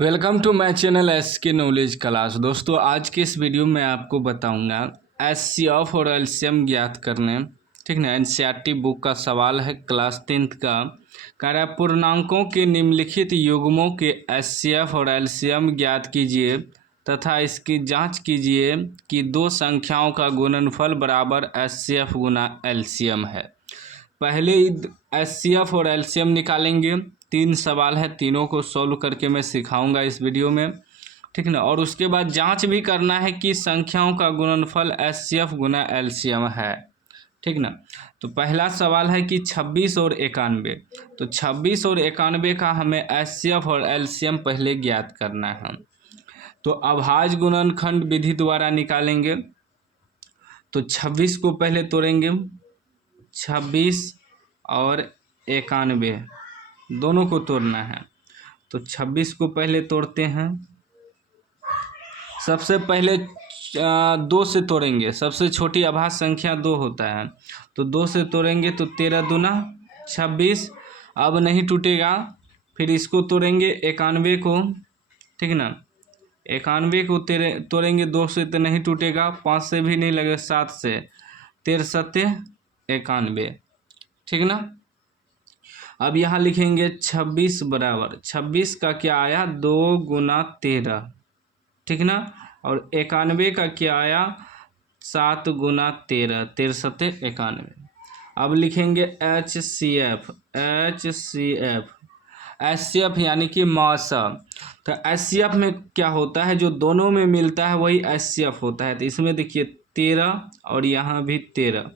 Welcome to my channel SK knowledge class. दोस्तों, आज के इस वीडियो में आपको बताऊंगा HCF और LCM ज्ञात करने। ठीक ना, NCERT बुक का सवाल है क्लास 10th का। कह रहा है पूर्णांकों के निम्नलिखित युग्मों के HCF और LCM ज्ञात कीजिए तथा इसकी जांच कीजिए कि दो संख्याओं का गुणनफल बराबर HCF गुना LCM है। पहले HCF और LCM निकालेंगे। 3 सवाल है, तीनों को सॉल्व करके मैं सिखाऊंगा इस वीडियो में। ठीक ना, और उसके बाद जांच भी करना है कि संख्याओं का गुणनफल HCF गुना LCM है। ठीक ना, तो पहला सवाल है कि 26 और 91। तो 26 और 91 का हमें HCF और LCM पहले ज्ञात करना है। तो अभाज्य गुणनखंड विधि द्वारा निकालेंगे। तो 26 को पहले तोड़ेंगे, 26 और 91 दोनों को तोड़ना है। तो 26 को पहले तोड़ते हैं। सबसे पहले 2 से तोड़ेंगे। सबसे छोटी अभाज्य संख्या 2 होता है, तो 2 से तोड़ेंगे तो 13 दूना 26। अब नहीं टूटेगा, फिर इसको तोड़ेंगे 91 को। ठीक ना, 91 को तोड़ेंगे 2 से तो नहीं टूटेगा, 5 से भी नहीं लगेगा, 7 से। 13 सत्ते 91। ठीक ना, अब यहाँ लिखेंगे 26 बराबर 26 का क्या आया 2 गुना 13। ठीक ना, और 91 का क्या आया 7 गुना 13, 13 सत्ते 91। अब लिखेंगे HCF। HCF यानी कि मासा। तो HCF में क्या होता है, जो दोनों में मिलता है वही HCF होता है। तो इसमें देखिए 13 और यहाँ भी 13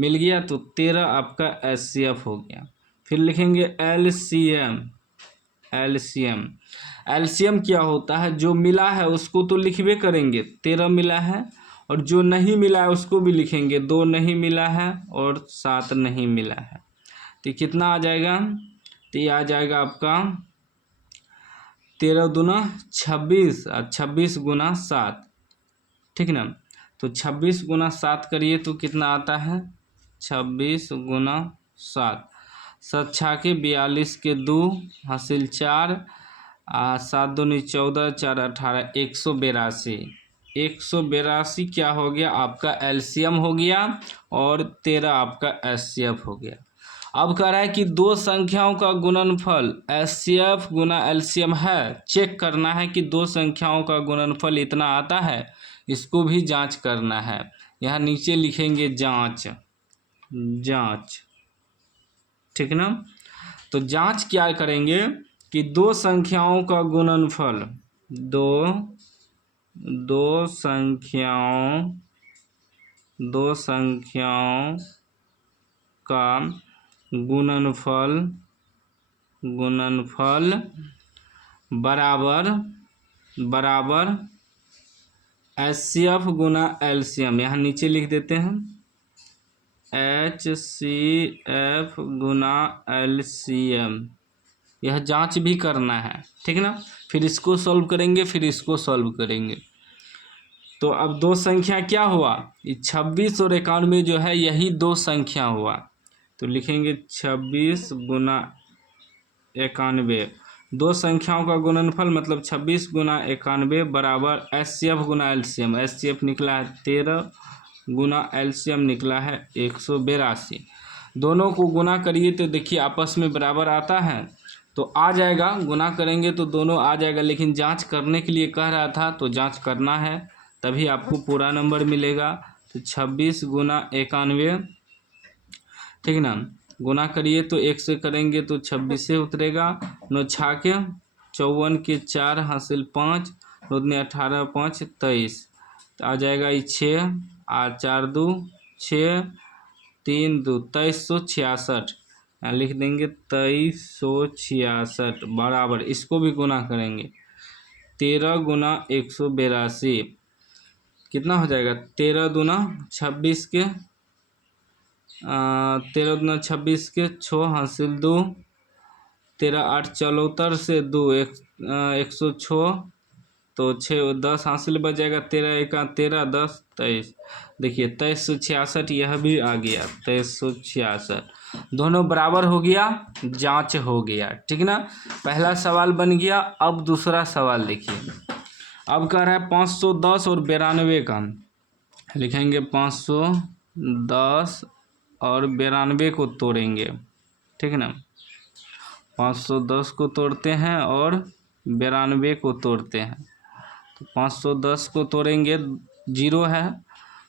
मिल गया, तो 13 आपका HCF हो गया। फिर लिखेंगे LCM। LCM क्या होता है, जो मिला है उसको तो लिखबे करेंगे, 13 मिला है, और जो नहीं मिला है उसको भी लिखेंगे, 2 नहीं मिला है और 7 नहीं मिला है। तो कितना आ जाएगा, तो ये आ जाएगा आपका 13 दूना 26 और 26 गुना 7। ठीक ना, तो 26 गुना 7 करिए तो कितना आता है 26 गुना 7। 7 छाके 42 के 2 हासिल 4 7 दूनी 14 4 18 182। 182 क्या हो गया आपका LCM हो गया और 13 आपका HCF हो गया। अब कह रहा है कि दो संख्याओं का गुणनफल HCF गुना LCM है। चेक करना है कि दो संख्याओं का गुणनफल इतना आता है, इसको भी जांच करना है। यहाँ नीचे लिखेंगे जांच। ठीक ना, तो जांच क्या करेंगे कि दो संख्याओं का गुणनफल, दो संख्याओं का गुणनफल बराबर HCF गुना LCM। यहाँ नीचे लिख देते हैं HCF गुना LCM। यह जांच भी करना है। ठीक ना, फिर इसको सॉल्व करेंगे, फिर इसको सॉल्व करेंगे। तो अब दो संख्या क्या हुआ, 26 और 91 जो है यही दो संख्या हुआ। तो लिखेंगे 26 गुना 91, दो संख्याओं का गुणनफल मतलब 26 गुना 91 बराबर HCF गुना LCM। HCF निकला है 13 गुना LCM निकला है 182। दोनों को गुना करिए तो देखिए आपस में बराबर आता है, तो आ जाएगा। गुना करेंगे तो दोनों आ जाएगा, लेकिन जांच करने के लिए कह रहा था, तो जांच करना है तभी आपको पूरा नंबर मिलेगा। तो 26 गुना 91, ठीक ना, गुना करिए तो 1 से करेंगे तो 26 से उतरेगा। 9 छाके 54 के 4 हासिल 5, 9 दूनी 18 5 23, तो आ जाएगा 6 और 4 2 6 3 2 2366। लिख देंगे 2366 बराबर, इसको भी गुना करेंगे 13 गुना 182 कितना हो जाएगा 13 दूना 26 के 13 दूना 26 के 6 हासिल 2, 13 8 74 से 2 106, तो 6 10 हासिल बच जाएगा, 13 1 13 10 23। देखिए 2366 यह भी आ गया 2366। दोनों बराबर हो गया, जांच हो गया, ठीक ना। पहला सवाल बन गया। अब दूसरा सवाल देखिए। अब कह रहा है 510 और 92 का। लिखेंगे 510 और 92 को तोड़ेंगे, ठीक ना। 510 को तोड़ते हैं और 92 को तोड़ते हैं। तो 510 को तोड़ेंगे, 0 है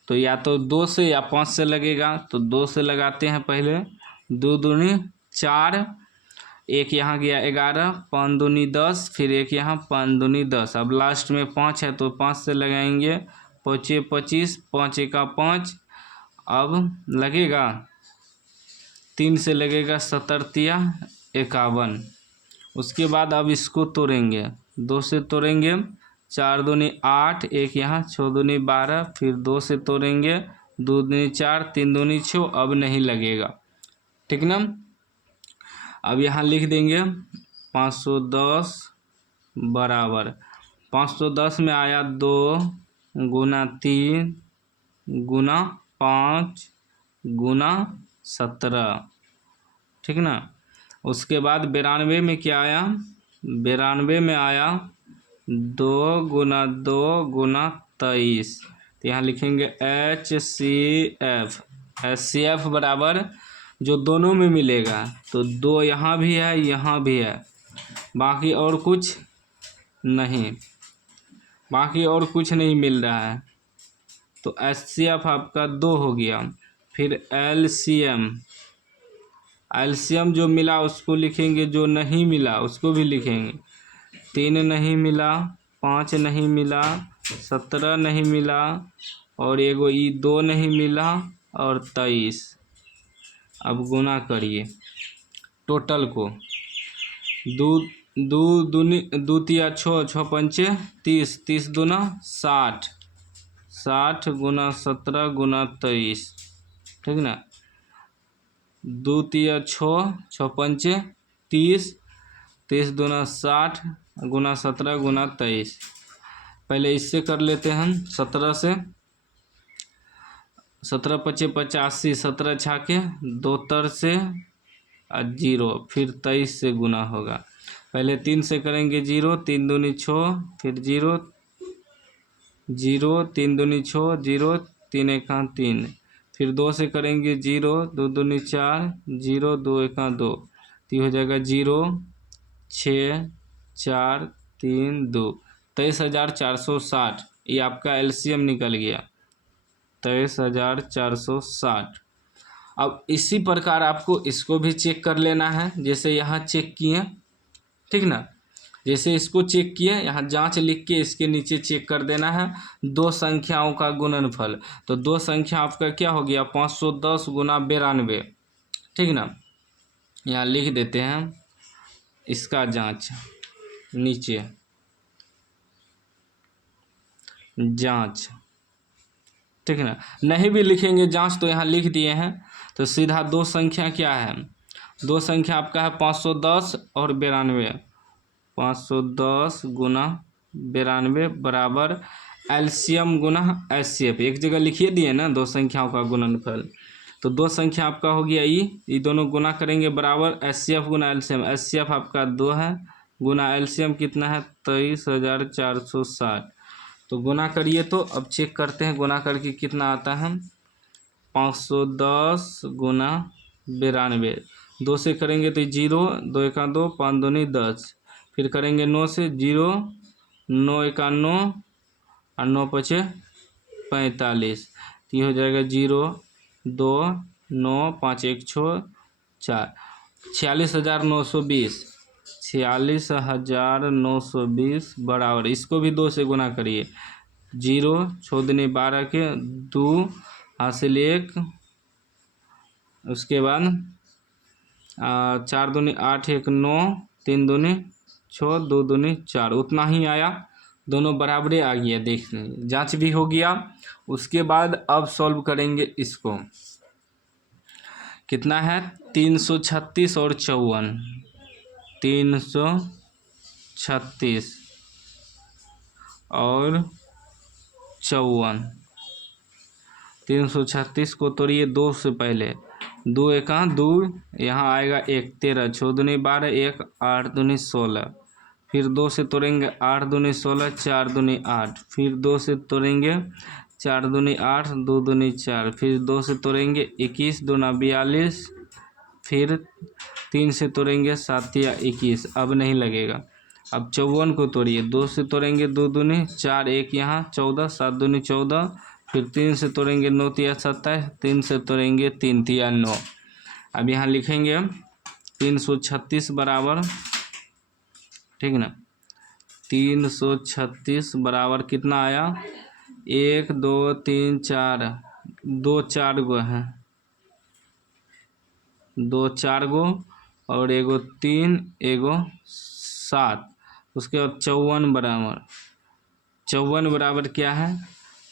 तो या तो 2 से या 5 से लगेगा। तो 2 से लगाते हैं पहले। 2 दूनी 4, एक यहाँ गया 11, 5 दूनी 10, फिर एक यहाँ 5 दूनी 10। अब लास्ट में 5 है तो 5 से लगाएंगे, 5 25, 5 एका 5। अब लगेगा 3 से लगेगा 17 51। उसके बाद अब इसको तोड़ेंगे, 2 से तोड़ेंगे, 4 दूनी 8, एक यहाँ 6 दूनी 12, फिर 2 से तोड़ेंगे, 2 दूनी 4, 3 दूनी 6। अब नहीं लगेगा, ठीक ना। अब यहाँ लिख देंगे 510 बराबर 510 में आया 2 गुना 3 गुना 5 गुना 17, ठीक ना। उसके बाद 92 में क्या आया, 92 में आया 2 गुना 2 गुना 23। तो यहाँ लिखेंगे HCF। HCF बराबर जो दोनों में मिलेगा, तो 2 यहाँ भी है यहाँ भी है, बाकी और कुछ नहीं, बाकी और कुछ नहीं मिल रहा है। तो HCF आपका 2 हो गया। फिर LCM, LCM जो मिला उसको लिखेंगे, जो नहीं मिला उसको भी लिखेंगे। 3 नहीं मिला, 5 नहीं मिला, 17 नहीं मिला, और एगो 2 नहीं मिला, और 23। अब गुना करिए टोटल को। 2 तिया 6, 6 पंचे 30, 30 दूना 60, 60 गुना 17 गुना 23, ठीक ना। 2 तिया 6, 6 पंचे 30, 30 दूना 60 गुना 17 गुना 23। पहले इससे कर लेते हैं 17 से। 17 पचे 85, 17 छाके 2 तर से 0, फिर 23 से गुना होगा। पहले 3 से करेंगे 0, 3 दूनी 6, फिर 0 0, 3 दूनी 6, 0, 3 एका 3, फिर 2 से करेंगे 0, 2 दूनी 4, 0, 2 एका 2, तो हो जाएगा 0 6 4 3 2, 23,460। ये आपका LCM निकल गया, 23,460। अब इसी प्रकार आपको इसको भी चेक कर लेना है, जैसे यहाँ चेक किए, ठीक ना। जैसे इसको चेक किए, यहाँ जांच लिख के इसके नीचे चेक कर देना है। 2 संख्याओं का गुणनफल, तो 2 संख्या आपका क्या हो गया, 510 गुना 92, ठीक ना। यहाँ लिख देते हैं इसका जांच नीचे, जांच, ठीक ना। नहीं भी लिखेंगे जांच तो यहाँ लिख दिए हैं। तो सीधा 2 संख्या क्या है, 2 संख्या आपका है 510 और 92। 510 गुना 92 बराबर LCM गुना HCF। एक जगह लिखिए दिए ना 2 संख्याओं का गुणनफल। तो 2 संख्या आपका हो गया ये दोनों गुना करेंगे बराबर HCF गुना LCM। HCF आपका 2 है, गुना LCM कितना है 23,460। तो गुना करिए। तो अब चेक करते हैं गुना करके कितना आता है। 510 गुना 92, 2 से करेंगे तो 0, 2 एका 2, 5 दूनी 10, फिर करेंगे 9 से 0, 9 एका 9, और 9 पचे 45। तो ये हो जाएगा 0 2 9 5 1 6 4, 46,920। 46,920 बराबर, इसको भी 2 से गुना करिए। 0 6 दूनी 12 के 2 हासिल 1, उसके बाद 4 दूनी 8, 1 9, 3 दूनी 6, 2 दूनी 4, उतना ही आया। दोनों बराबरे आ गया, देख लें जांच भी हो गया। उसके बाद अब सॉल्व करेंगे इसको। कितना है 336 और 54, 336 और 54। 336 को तोड़िए 2 से पहले, 2 एका 2, यहाँ आएगा 1 13, 6 दूनी 12, 1 8 दूनी 16, फिर 2 से तोड़ेंगे 8 दूनी 16, 4 दूनी 8, फिर 2 से तोड़ेंगे 4 दूनी 8, 2 दूनी 4, फिर 2 से तोड़ेंगे 21 दूना 42, फिर 3 से तोड़ेंगे 7 या 21, अब नहीं लगेगा। अब 54 को तोड़िए, 2 से तोड़ेंगे 2 दूनी 4, 1 यहाँ 14, 7 दूनी 14, फिर 3 से तोड़ेंगे 9 तिया 27, 3 से तोड़ेंगे 3 तिया 9। अब यहाँ लिखेंगे 336 बराबर, ठीक ना, 336 बराबर कितना आया, 1 2 3 4, 2 4 गो है, 2 4 गो और एगो 3 एगो 7, उसके बाद 54 बराबर, 54 बराबर क्या है,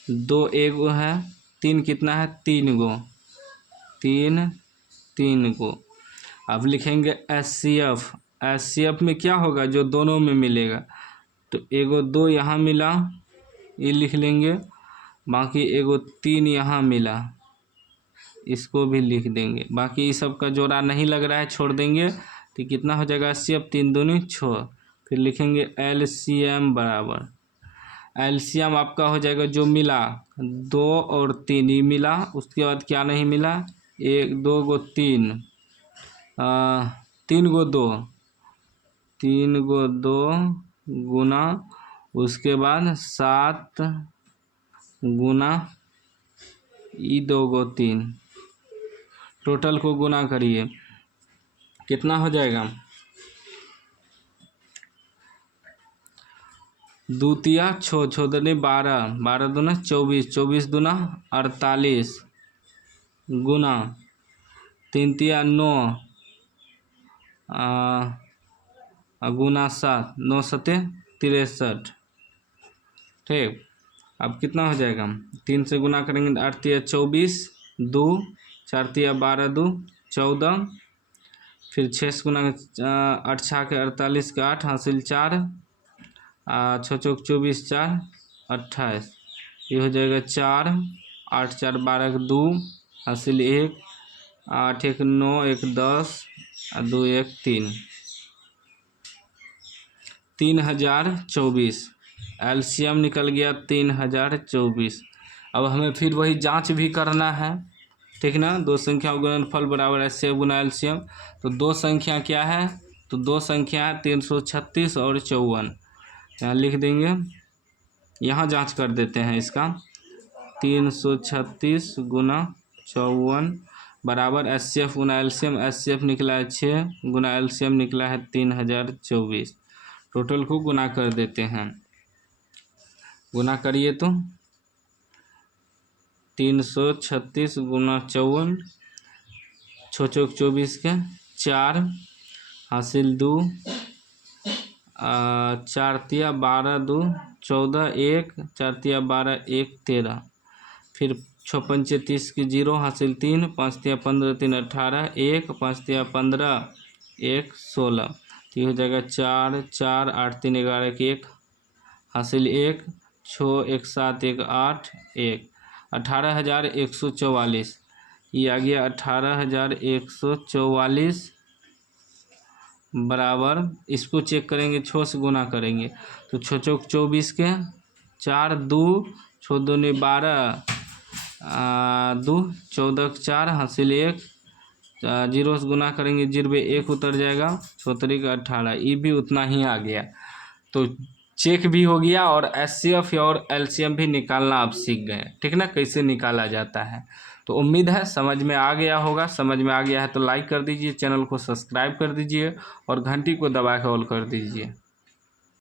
2 एगो है, 3 कितना है, 3 गो, 3 गो। अब लिखेंगे HCF, HCF में क्या होगा, जो दोनों में मिलेगा, तो एगो 2 यहाँ मिला, ये लिख लेंगे, बाकी एगो 3 यहाँ मिला, इसको भी लिख देंगे, बाकी इस सब का जोड़ा नहीं लग रहा है, छोड़ देंगे, तो कितना हो जाएगा HCF, 3 दूनी 6। फिर लिखेंगे LCM बराबर, LCM आपका हो जाएगा जो मिला 2 और 3 ही मिला, उसके बाद क्या नहीं मिला, 1 2 गो 3, 3 गो 2, 3 गो 2 गुना, उसके बाद 7 गुना ई 2 गो 3, टोटल को गुना करिए, कितना हो जाएगा, 2 तिया 6, 6 दूनी 12, 12 दूना 24, 24 दूना 48, गुना 3 तिया 9, गुना 7, 9 सते 63, ठीक। अब कितना हो जाएगा, 3 से गुना करेंगे 8 तिया 24, 2 4 तिया 12, 2 14, फिर 6 से गुना 8 छः के 48 के 8 हासिल 4, 6 चौक 24, 4 28, ये हो जाएगा 4, 8 4 12 के 2 हासिल 1, 8 1 9, 1 10, 2 1 3, 3024, LCM निकल गया 3024। अब हमें फिर वही जांच भी करना है, ठीक ना, दो संख्या गुणनफल बराबर HCF गुना LCM, तो दो संख्या क्या है, तो दो संख्या है 336 और 54, यहाँ लिख देंगे, यहाँ जांच कर देते हैं इसका, 336 गुना 54 बराबर HCF गुना LCM, HCF निकला है 6 गुना LCM निकला है 3024, टोटल को गुना कर देते हैं, गुना करिए तो 336 गुना 54, 6 चौक 24 के 4 हासिल 2, 4 तिया 12, 2 14, 1 4 तिया 12, 1 13, फिर 6 पंचे 30 की 0 हासिल 3, 5 तिया 15, 3 18, 1 5 तिया 15, 1 16, तो ये हो जाएगा 4 4 8 3 11 के 1 हासिल 1, 6 1 7 1 8 1, 18,144, ये आ गया 18,144 बराबर, इसको चेक करेंगे 6 से गुना करेंगे, तो 6 चौक 24 के 4, 2 6 दूनी 12, 2 14 के 4 हासिल 1, 0 से गुना करेंगे 0 1 उतर जाएगा, 6 तरीक 18, ये भी उतना ही आ गया। तो चेक भी हो गया और HCF और LCM भी निकालना आप सीख गए, ठीक ना, कैसे निकाला जाता है। तो उम्मीद है समझ में आ गया होगा, समझ में आ गया है तो लाइक कर दीजिए, चैनल को सब्सक्राइब कर दीजिए और घंटी को दबा के ऑल कर दीजिए।